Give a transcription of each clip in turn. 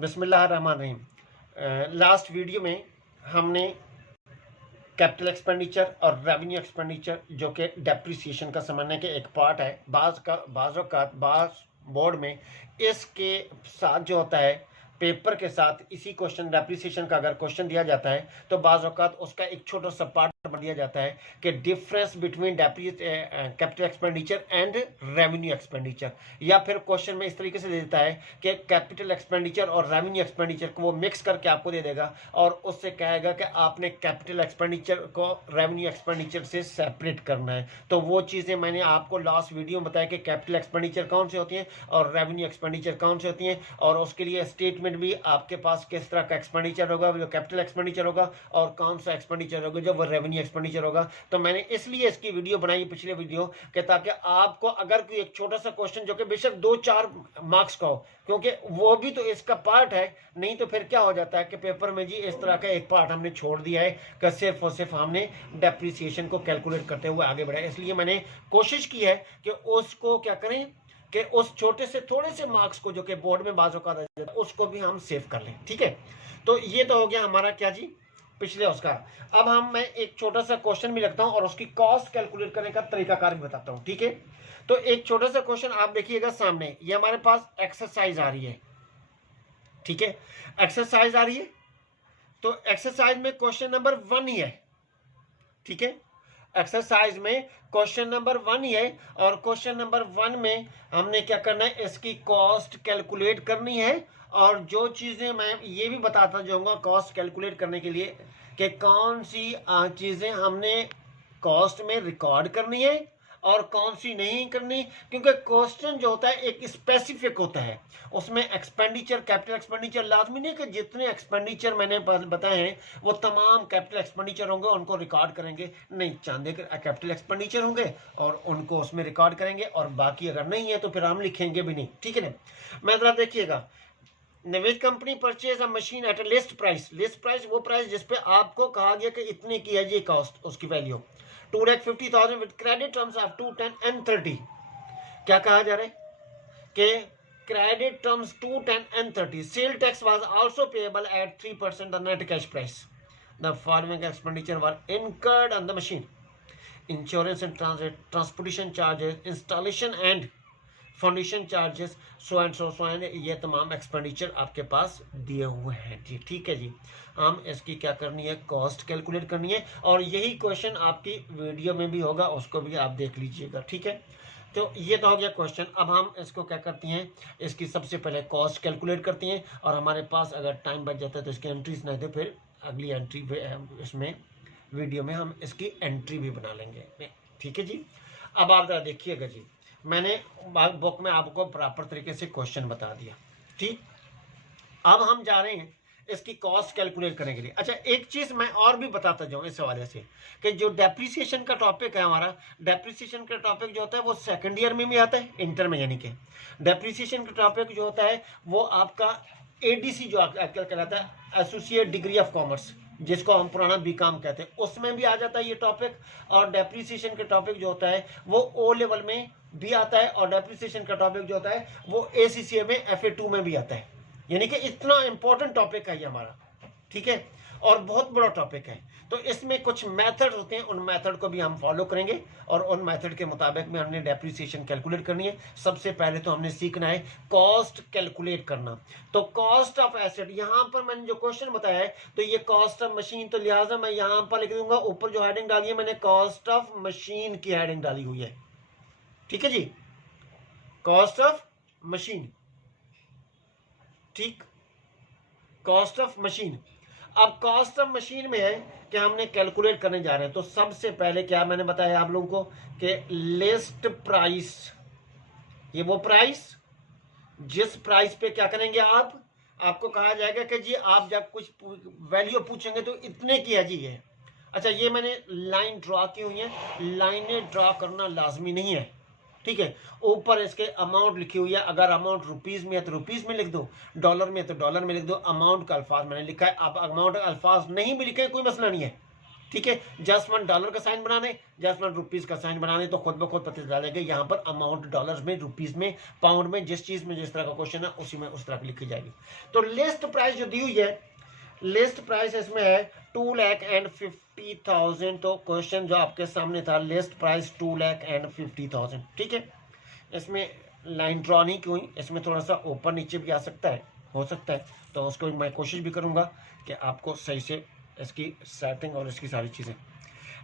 बिस्मिल्लाहिर्रहमानिर्रहीम। Last video में हमने कैपिटल एक्सपेंडिचर और रेवेन्यू एक्सपेंडिचर जो कि डेप्रिसिएशन का समझने के एक पार्ट है, बाज़ बोर्ड में इसके साथ जो होता है पेपर के साथ इसी क्वेश्चन डेप्रिसिएशन का अगर क्वेश्चन दिया जाता है तो बाज़ औक़ात उसका एक छोटा सा पार्ट बन दिया जाता है कि difference between capital expenditure and revenue expenditure, या फिर क्वेश्चन में इस तरीके से दे देता है कि कैपिटल एक्सपेंडिचर और रेवेन्यू एक्सपेंडिचर को वो मिक्स करके आपको दे देगा और उससे कहेगा कि आपने कैपिटल एक्सपेंडिचर को रेवेन्यू एक्सपेंडिचर से सेपरेट करना है। तो वो चीज़ें मैंने आपको लास्ट वीडियो में बताया कि कैपिटल एक्सपेंडिचर कौन से होती हैं और रेवेन्यू एक्सपेंडिचर कौन से होती हैं, और उसके लिए स्टेटमेंट भी आपके पास किस तरह का एक्सपेंडिचर होगा जो कैपिटल एक्सपेंडिचर होगा और कौन सा एक्सपेंडिचर होगा जो वो रेवेन्यू एक्सपेंडिचर होगा। तो मैंने इसलिए इसकी वीडियो बनाई पिछले वीडियो के, ताकि आपको अगर कोई एक छोटा सा क्वेश्चन जो कि बेशक 2-4 मार्क्स का हो, क्योंकि वो भी तो इसका पार्ट है, नहीं तो फिर क्या हो जाता है कि पेपर में जी इस तरह का एक पार्ट हमने छोड़ दिया है कि सिर्फ और सिर्फ हमने डेप्रिसिएशन को कैलकुलेट करते हुए आगे बढ़े। इसलिए मैंने कोशिश की है कि उसको क्या करें कि उस छोटे से थोड़े से मार्क्स को जो कि बोर्ड में बाजू का उसको भी हम सेव कर लें। ठीक है, तो ये तो हो गया हमारा क्या जी पिछले उसका। अब मैं एक छोटा सा क्वेश्चन भी रखता हूं और उसकी कॉस्ट कैलकुलेट करने का तरीकाकार भी बताता हूं। ठीक है, तो एक छोटा सा क्वेश्चन आप देखिएगा सामने, ये हमारे पास एक्सरसाइज आ रही है। ठीक है, एक्सरसाइज आ रही है, तो एक्सरसाइज में क्वेश्चन नंबर 1 ही है। ठीक है, एक्सरसाइज में क्वेश्चन नंबर 1 ही है और क्वेश्चन नंबर 1 में हमने क्या करना है, इसकी कॉस्ट कैलकुलेट करनी है। और जो चीज़ें मैं ये भी बताता जाऊंगा कॉस्ट कैलकुलेट करने के लिए कि कौन सी चीज़ें हमने कॉस्ट में रिकॉर्ड करनी है और कौन सी नहीं करनी, क्योंकि क्वेश्चन जो होता है एक स्पेसिफिक होता है, उसमें एक्सपेंडिचर कैपिटल एक्सपेंडिचर लाजमी नहीं कि जितने एक्सपेंडिचर मैंने बताए हैं वो तमाम कैपिटल एक्सपेंडिचर होंगे उनको रिकॉर्ड करेंगे, नहीं, चांदे के कैपिटल एक्सपेंडिचर होंगे और उनको उसमें रिकॉर्ड करेंगे और बाकी अगर नहीं है तो फिर हम लिखेंगे भी नहीं। ठीक है ना, मैं जरा देखिएगा, निवेश company purchase a machine at a list price. List price वो प्राइस जिसपे आपको कहा गया कि इतने की है जी कॉस्ट, उसकी value 2,50,000 with credit terms of 2, 10 and 30। क्या कहा जा रहा है कि credit terms 2, 10 and 30। Sale tax was also payable eight 3% the net cash price. The following expenditure were incurred on the machine: insurance and transportation charges, installation and foundation charges, so and ये तमाम expenditure आपके पास दिए हुए हैं जी। ठीक है जी, हम इसकी क्या करनी है, कॉस्ट कैलकुलेट करनी है और यही क्वेश्चन आपकी वीडियो में भी होगा, उसको भी आप देख लीजिएगा। ठीक है, तो ये तो हो गया क्वेश्चन। अब हम इसको क्या करती हैं, इसकी सबसे पहले कॉस्ट कैलकुलेट करती हैं और हमारे पास अगर टाइम बच जाता है तो इसकी एंट्रीज नहीं तो फिर अगली एंट्री इसमें वीडियो में हम इसकी एंट्री भी बना लेंगे। ठीक है जी, अब आप जरा देखिएगा जी, मैंने बुक में आपको प्रॉपर तरीके से क्वेश्चन बता दिया। ठीक, अब हम जा रहे हैं इसकी कॉस्ट कैलकुलेट करने के लिए। अच्छा, एक चीज मैं और भी बताता जाऊं इस हवाले से कि जो डेप्रिसिएशन का टॉपिक है हमारा, डेप्रिसिएशन का टॉपिक जो होता है वो सेकंड ईयर में भी आता है, इंटर में, यानी कि डेप्रिसिएशन का टॉपिक जो होता है वो आपका एडीसी जो आजकल कहलाता है, एसोसिएट डिग्री ऑफ कॉमर्स, जिसको हम पुराना बीकॉम कहते हैं, उसमें भी आ जाता है ये टॉपिक। और डेप्रिसिएशन का टॉपिक जो होता है वो ओ लेवल में भी आता है और डेप्रिसिएशन का टॉपिक जो होता है वो एसीसीए में FA2 में भी आता है, यानी कि इतना इंपॉर्टेंट टॉपिक है ये हमारा। ठीक है, और बहुत बड़ा टॉपिक है। तो इसमें कुछ मेथड होते हैं, उन मेथड को भी हम फॉलो करेंगे और उन मेथड के मुताबिक में हमने डेप्रिसिएशन कैलकुलेट करनी है। सबसे पहले तो हमने सीखना है कॉस्ट कैलकुलेट करना। तो कॉस्ट ऑफ एसेट, यहाँ पर मैंने जो क्वेश्चन बताया है तो ये कॉस्ट ऑफ मशीन, तो लिहाजा मैं यहाँ पर लिख दूंगा, ऊपर जो हेडिंग डाली है मैंने कॉस्ट ऑफ मशीन की हेडिंग डाली हुई है। ठीक है जी, कॉस्ट ऑफ मशीन। ठीक, कॉस्ट ऑफ मशीन। अब कॉस्ट ऑफ मशीन में है कि हमने कैलकुलेट करने जा रहे हैं, तो सबसे पहले क्या मैंने बताया आप लोगों को कि लिस्ट प्राइस, ये वो प्राइस जिस प्राइस पे क्या करेंगे आपको कहा जाएगा कि जी आप जब कुछ वैल्यू पूछेंगे तो इतने की है जी ये। अच्छा, ये मैंने लाइन ड्रॉ की हुई है, लाइनें ड्रॉ करना लाजमी नहीं है। ठीक है, ऊपर इसके अमाउंट लिखी हुई है, अगर अमाउंट रुपीज में है तो रुपीज में लिख दो, डॉलर में है तो डॉलर में लिख दो। अमाउंट का अल्फाज मैंने लिखा है, आप अमाउंट अल्फाज नहीं भी लिखे कोई मसला नहीं है। ठीक है, जस्ट वन डॉलर का साइन बनाने, जस्ट वन रुपीज का साइन बनाने, तो खुद ब खुद पता चल जाएगा यहाँ पर अमाउंट डॉलर्स में, रुपीज में, पाउंड में, जिस चीज में जिस तरह का क्वेश्चन है उसी में उस तरह की लिखी जाएगी। तो लिस्ट प्राइस जो दी हुई है, लिस्ट प्राइस इसमें है 2,50,000। तो क्वेश्चन जो आपके सामने था, लिस्ट प्राइस 2,50,000। ठीक है, इसमें लाइन ड्रॉ नहीं की हुई, इसमें थोड़ा सा ऊपर नीचे भी आ सकता है, हो सकता है, तो उसको मैं कोशिश भी करूंगा कि आपको सही से इसकी सेटिंग और इसकी सारी चीज़ें।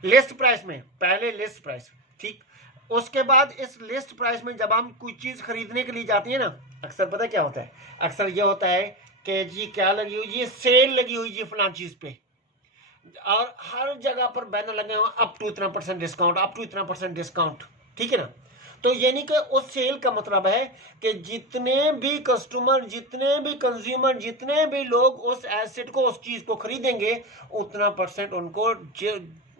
लिस्ट प्राइस में पहले लिस्ट प्राइस, ठीक, उसके बाद इस लिस्ट प्राइस में जब हम कोई चीज़ खरीदने के लिए जाती है ना, अक्सर पता क्या होता है, अक्सर ये होता है कि जी क्या लगी हुई, ये सेल लगी हुई जी फलां चीज़ पे, और हर जगह पर बैनर लगे हुए अप टू इतना % डिस्काउंट, अप टू इतना % डिस्काउंट। ठीक है ना, तो यानी कि उस सेल का मतलब है कि जितने भी कस्टमर, जितने भी कंज्यूमर, जितने भी लोग उस एसेट को, उस चीज को खरीदेंगे, उतना % उनको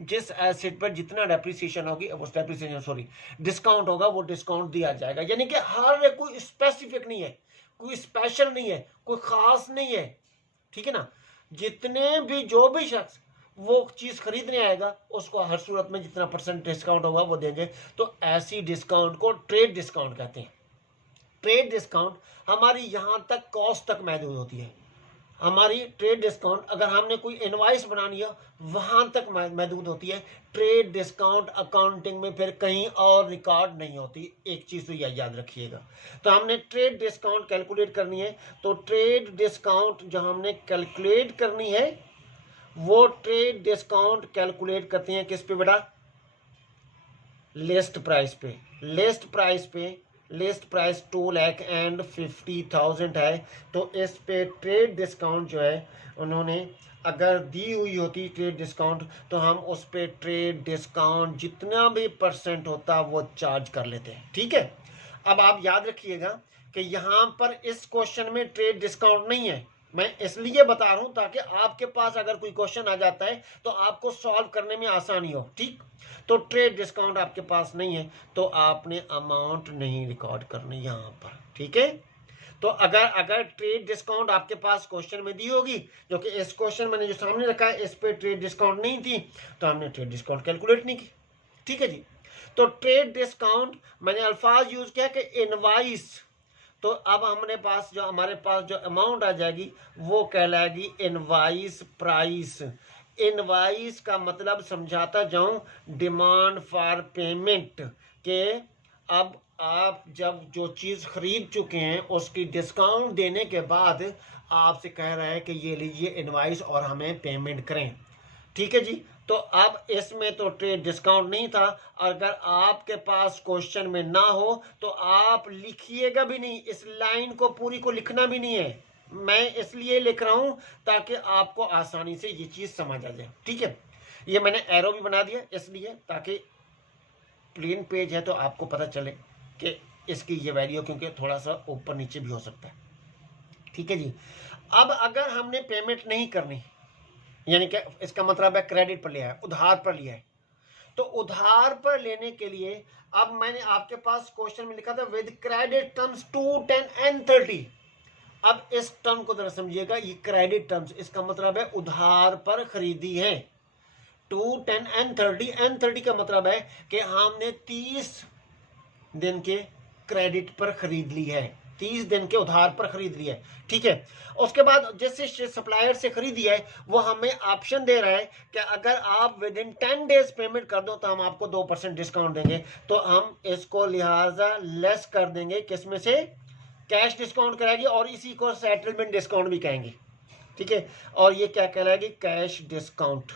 जिस एसेट पर जितना डेप्रिसिएशन होगी, उस डेप्रिसिएशन सॉरी डिस्काउंट होगा, वो डिस्काउंट दिया जाएगा। यानी कि हर कोई स्पेसिफिक नहीं है, कोई स्पेशल नहीं है, कोई खास नहीं है। ठीक है ना, जितने भी जो भी शख्स वो चीज खरीदने आएगा उसको हर सूरत में जितना % डिस्काउंट होगा वो देंगे। तो ऐसी डिस्काउंट को ट्रेड डिस्काउंट कहते हैं। ट्रेड डिस्काउंट हमारी यहां तक कॉस्ट तक महदूद होती है। हमारी ट्रेड डिस्काउंट अगर हमने कोई इनवाइस बनानी है वहां तक महदूद होती है। ट्रेड डिस्काउंट अकाउंटिंग में फिर कहीं और रिकॉर्ड नहीं होती। एक चीज तो याद रखिएगा। तो हमने ट्रेड डिस्काउंट कैलकुलेट करनी है, तो ट्रेड डिस्काउंट जो हमने कैलकुलेट करनी है वो ट्रेड डिस्काउंट कैलकुलेट करते हैं किस पे बेटा, लिस्ट प्राइस पे। लिस्ट प्राइस पे, लिस्ट प्राइस 2,50,000 है, तो इस पे ट्रेड डिस्काउंट जो है उन्होंने अगर दी हुई होती ट्रेड डिस्काउंट, तो हम उस पे ट्रेड डिस्काउंट जितना भी % होता वो चार्ज कर लेते हैं। ठीक है, अब आप याद रखिएगा कि यहाँ पर इस क्वेश्चन में ट्रेड डिस्काउंट नहीं है। मैं इसलिए बता रहा हूं ताकि आपके पास अगर कोई क्वेश्चन आ जाता है तो आपको सॉल्व करने में आसानी हो। ठीक, तो ट्रेड डिस्काउंट आपके पास नहीं है, तो आपने अमाउंट नहीं रिकॉर्ड करनी यहां पर। ठीक है, तो अगर ट्रेड डिस्काउंट आपके पास क्वेश्चन में दी होगी, जो कि इस क्वेश्चन मैंने जो सामने रखा है इस पे ट्रेड डिस्काउंट नहीं थी, तो हमने ट्रेड डिस्काउंट कैलकुलेट नहीं की। ठीक है जी, तो ट्रेड डिस्काउंट मैंने अल्फाज यूज किया कि इनवाइस। तो अब हमारे पास जो अमाउंट आ जाएगी वो कहलाएगी इनवाइस प्राइस। इनवाइस का मतलब समझाता जाऊं, डिमांड फॉर पेमेंट, के अब आप जब जो चीज़ खरीद चुके हैं उसकी डिस्काउंट देने के बाद आपसे कह रहा है कि ये लीजिए इनवाइस और हमें पेमेंट करें। ठीक है जी, तो अब इसमें तो ट्रेड डिस्काउंट नहीं था। अगर आपके पास क्वेश्चन में ना हो तो आप लिखिएगा भी नहीं, इस लाइन को पूरी को लिखना भी नहीं है। मैं इसलिए लिख रहा हूं ताकि आपको आसानी से ये चीज समझ आ जाए। ठीक है, ये मैंने एरो भी बना दिया इसलिए ताकि प्लेन पेज है तो आपको पता चले कि इसकी ये वैल्यू, क्योंकि थोड़ा सा ऊपर नीचे भी हो सकता है। ठीक है जी, अब अगर हमने पेमेंट नहीं करनी, यानी कि इसका मतलब है क्रेडिट पर लिया है, उधार पर लिया है, तो उधार पर लेने के लिए अब मैंने आपके पास क्वेश्चन में लिखा था विद क्रेडिट टर्म्स 2, 10 and 30। अब इस टर्म को जरा समझिएगा, ये क्रेडिट टर्म्स इसका मतलब है उधार पर खरीदी है। 2, 10 and 30 and 30 का मतलब है कि हमने 30 दिन के क्रेडिट पर खरीद ली है, 30 दिन के उधार पर खरीद लिया है। ठीक है, उसके बाद जैसे सप्लायर से खरीदी है वो हमें ऑप्शन दे रहा है कि अगर आप विद इन 10 डेज पेमेंट कर दो तो हम आपको 2% डिस्काउंट देंगे। तो हम इसको लिहाजा लेस कर देंगे, किसमें से, कैश डिस्काउंट कराएगी, और इसी को सेटलमेंट डिस्काउंट भी कहेंगे। ठीक है, और ये क्या कहलाएगी, कैश डिस्काउंट।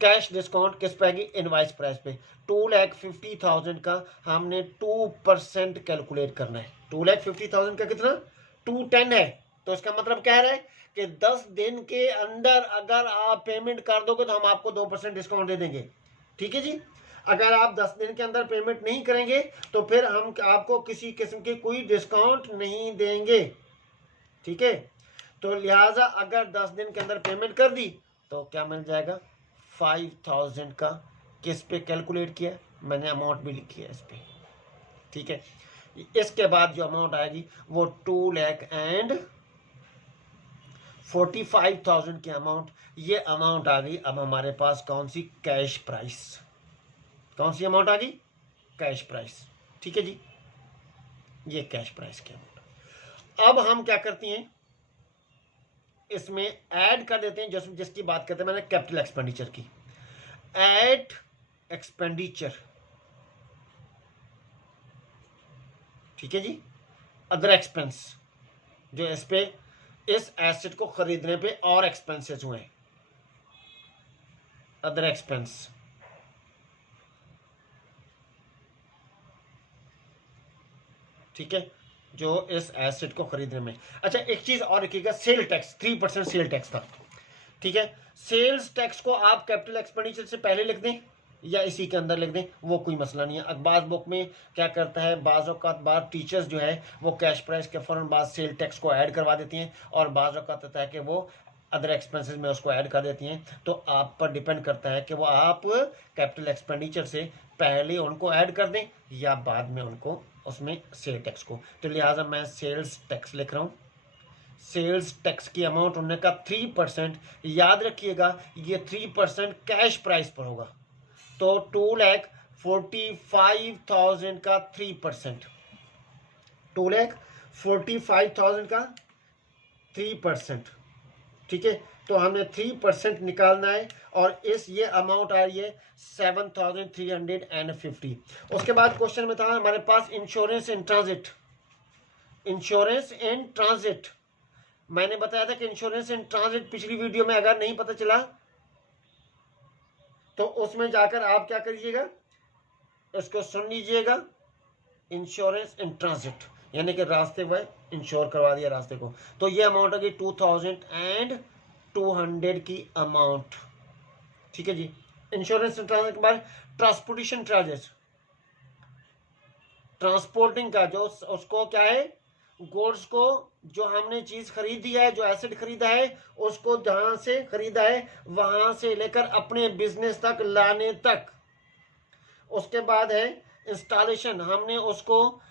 कैश डिस्काउंट किस पे आएगी, इनवाइस प्राइस पे। 2,50,000 का हमने 2% कैलकुलेट करना है। 2,50,000 का कितना, 210 है, तो इसका मतलब कह रहा है कि 10 दिन के अंदर अगर आप पेमेंट कर दोगे तो हम आपको 2% डिस्काउंट दे देंगे। ठीक है जी, अगर आप 10 दिन के अंदर पेमेंट नहीं करेंगे तो फिर हम आपको किसी किस्म की कोई डिस्काउंट नहीं देंगे। ठीक है, तो लिहाजा अगर 10 दिन के अंदर पेमेंट कर दी तो क्या मिल जाएगा, 5,000 का किस पे कैलकुलेट किया, मैंने अमाउंट भी लिखी है इस पे। ठीक है, इसके बाद जो अमाउंट आएगी वो 45,000 की अमाउंट, ये अमाउंट आ गई। अब हमारे पास कौन सी कैश प्राइस, कौन सी अमाउंट आ गई, कैश प्राइस। ठीक है जी, ये कैश प्राइस की अमाउंट। अब हम क्या करते हैं, इसमें ऐड कर देते हैं जिसकी बात करते हैं मैंने कैपिटल एक्सपेंडिचर की। ऐड एक्सपेंडिचर, ठीक है जी, अदर एक्सपेंस, जो इस पे इस एसेट को खरीदने पे और एक्सपेंसेस हुए, अदर एक्सपेंस। ठीक है, जो इस एसेट को खरीदने में। अच्छा एक चीज और रखिएगा, सेल टैक्स 3% सेल टैक्स था। ठीक है, सेल्स टैक्स को आप कैपिटल एक्सपेंडिचर से पहले लिख दें या इसी के अंदर लिख दें, वो कोई मसला नहीं है। अखबार बुक में क्या करता है, बाज़ औक़ात बाद टीचर्स जो है वो कैश प्राइस के फ़ौरन बाद सेल टैक्स को ऐड करवा देती हैं, और बाज़ औक़ात होता है कि वो अदर एक्सपेंसेस में उसको ऐड कर देती हैं। तो आप पर डिपेंड करता है कि वो आप कैपिटल एक्सपेंडिचर से पहले उनको ऐड कर दें या बाद में उनको उसमें सेल टैक्स को। तो लिहाजा मैं सेल्स टैक्स लिख रहा हूँ। सेल्स टैक्स की अमाउंट उन्होंने कहा 3%, याद रखिएगा ये 3% कैश प्राइस पर होगा। तो 2,45,000 का 3%, 2,45,000 का 3%। ठीक है, तो हमें 3% निकालना है, और ये अमाउंट आ रही है 7,350। उसके बाद क्वेश्चन में था हमारे पास insurance in transit. Insurance in transit मैंने बताया था कि इंश्योरेंस इन ट्रांजिट पिछली वीडियो में अगर नहीं पता चला तो उसमें जाकर आप क्या करिएगा, इसको सुन लीजिएगा। इंश्योरेंस इन ट्रांजिट यानी कि रास्ते में इंश्योर करवा दिया रास्ते को। तो ये अमाउंट होगी 2,200 की अमाउंट। ठीक है जी, इंश्योरेंस इन ट्रांजिट के बाद ट्रांसपोर्टेशन चार्जेस, ट्रांसपोर्टिंग का जो उसको क्या है, गुड्स को जो हमने चीज खरीदी है, जो एसेट खरीदा है, उसको जहां से खरीदा है वहां से लेकर अपने बिजनेस तक लाने तक। उसके बाद है इंस्टॉलेशन, हमने उसको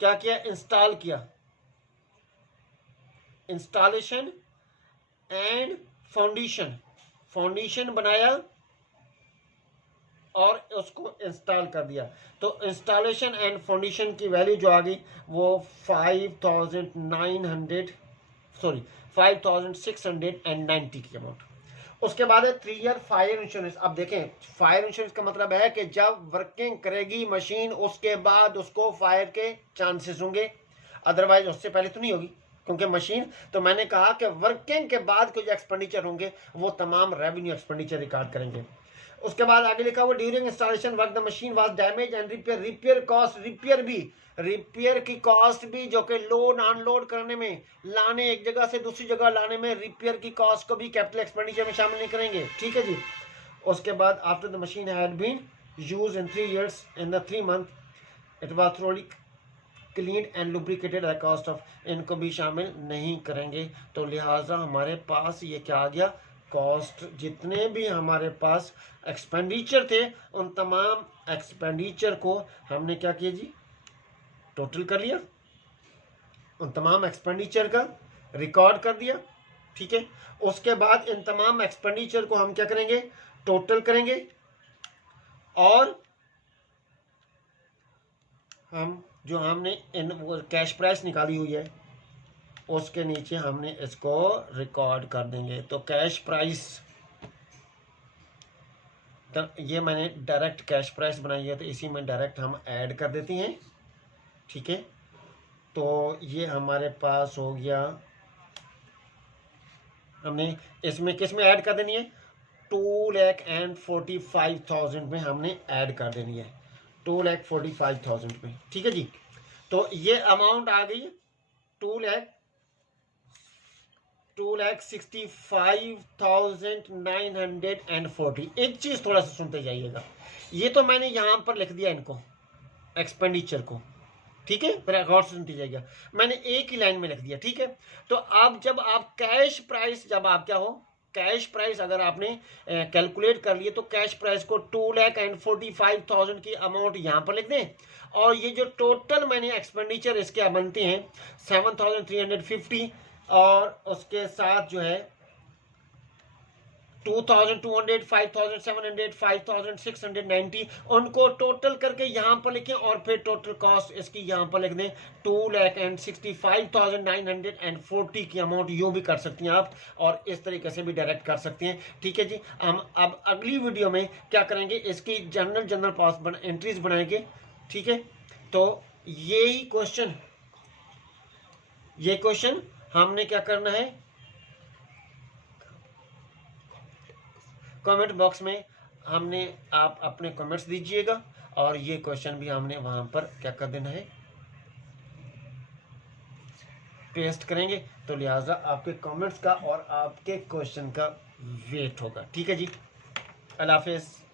क्या किया, इंस्टॉल किया, इंस्टॉलेशन एंड फाउंडेशन, फाउंडेशन बनाया और उसको इंस्टॉल कर दिया। तो इंस्टॉलेशन एंड फाउंडेशन की वैल्यू जो आ गई वो 5,690 की अमाउंट। उसके बाद है 3 ईयर फायर इंश्योरेंस। अब देखें, फायर इंश्योरेंस का मतलब है कि जब वर्किंग करेगी मशीन उसके बाद उसको फायर के चांसेस होंगे, अदरवाइज उससे पहले तो नहीं होगी, क्योंकि मशीन, तो मैंने कहा कि वर्किंग के बाद कोई एक्सपेंडिचर होंगे वो तमाम रेवेन्यू एक्सपेंडिचर रिकॉर्ड करेंगे। उसके बाद आगे लिखा हुआ during installation work the machine was damage and repair, repair cost, repair की कॉस्ट भी जो कि लोड अनलोड करने में, लाने एक जगह से दूसरी जगह लाने में, रिपेयर की कॉस्ट को भी कैपिटल एक्सपेंडिचर में शामिल नहीं करेंगे। ठीक है जी। उसके बाद after the machine had been use in 3 years in the 3 month it was थोड़ी clean and lubricated at cost of, इनको भी शामिल नहीं करेंगे। तो लिहाजा हमारे पास ये क्या आ गया, कॉस्ट, जितने भी हमारे पास एक्सपेंडिचर थे उन तमाम एक्सपेंडिचर को हमने क्या किया जी, टोटल कर लिया, उन तमाम एक्सपेंडिचर का रिकॉर्ड कर दिया। ठीक है, उसके बाद इन तमाम एक्सपेंडिचर को हम क्या करेंगे, टोटल करेंगे, और हम जो हमने इन कैश प्राइस निकाली हुई है उसके नीचे हमने इसको रिकॉर्ड कर देंगे। तो कैश प्राइस, तो ये मैंने डायरेक्ट कैश प्राइस बनाई है तो इसी में डायरेक्ट हम ऐड कर देते हैं। ठीक है, तो ये हमारे पास हो गया, हमने इसमें किस में ऐड कर देनी है, 2,45,000 में हमने ऐड कर देनी है, 2,45,000 में। ठीक है जी, तो ये अमाउंट आ गई 2,65,940। एक चीज थोड़ा सा सुनते जाइएगा, ये तो मैंने यहां पर लिख दिया इनको एक्सपेंडिचर को। ठीक है, फिर गौर से सुनती जाइएगा, मैंने एक ही लाइन में लिख दिया। ठीक है, तो अब जब आप कैश प्राइस, जब आप क्या हो, कैश प्राइस अगर आपने कैलकुलेट कर लिए तो कैश प्राइस को 2,45,000 की अमाउंट यहां पर लिख दें, और ये जो टोटल मैंने एक्सपेंडिचर इसके बनते हैं 7,350, और उसके साथ जो है 2200, 5700, 5690 उनको टोटल करके यहाँ पर लिखें और फिर टोटल कॉस्ट इसकी यहाँ पर लिख दें 2,65,940 की अमाउंट। यूँ भी कर सकती हैं आप और इस तरीके से भी डायरेक्ट कर सकती हैं। ठीक है जी, हम अब अगली वीडियो में क्या करेंगे, इसकी जनरल पास एंट्रीज बनाएंगे। ठीक है, तो ये क्वेश्चन हमने क्या करना है, कमेंट बॉक्स में हमने आप अपने कमेंट्स दीजिएगा और ये क्वेश्चन भी हमने वहां पर क्या कर देना है, पेस्ट करेंगे। तो लिहाजा आपके कमेंट्स का और आपके क्वेश्चन का वेट होगा। ठीक है जी, अल्लाह हाफिज़।